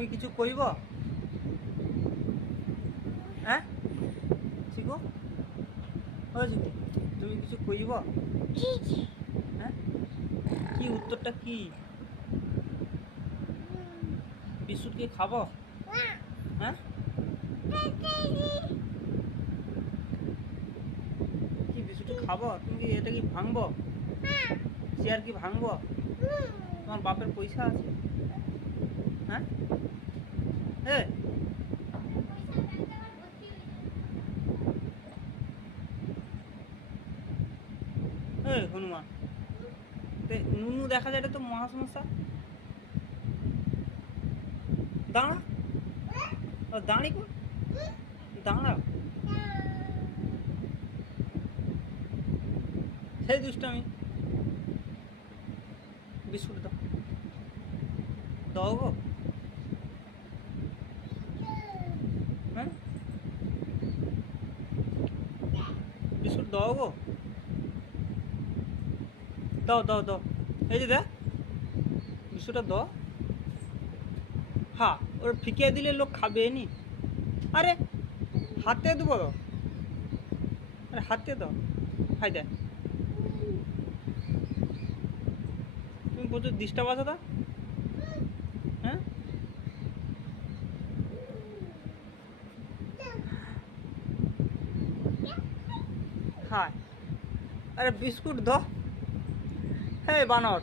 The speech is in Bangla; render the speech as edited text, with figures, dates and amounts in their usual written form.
তুমি কিছু কইব? হ্যাঁ চিকু, ও চিকু তুমি কিছু কইব? হ্যাঁ কি উত্তরটা কি? বিস্কুট কি খাব? হ্যাঁ কি বিস্কুট খাব? তুমি কি এটা কি ভাঙব? চেয়ার কি ভাঙব? তোমার বাপের পয়সা আছে? হ্যাঁ এ হনুমান, নুনু দেখা যায়, এটা তো মহা সমস্যা। দাঁড়া, দাঁড়ি কর, দাঁড়া, সেই দুষ্টামি। বিস্কুট দাও, দাও গো। হ্যাঁ বিস্কুট দাও গো, দাও দাও দাও, এই যে দেখ বিস্কুটটা দাও। হ্যাঁ ওর ফিকে দিলে লোক খাবে নি। আরে হাতে দেবো, আরে হাতে দাও, হাই দেখ তুমি প্রচুর ডিস্টার্ব আছো তা। হ্যাঁ হ্যাঁ আরে বিস্কুট দাও, হ্যাঁ বানর।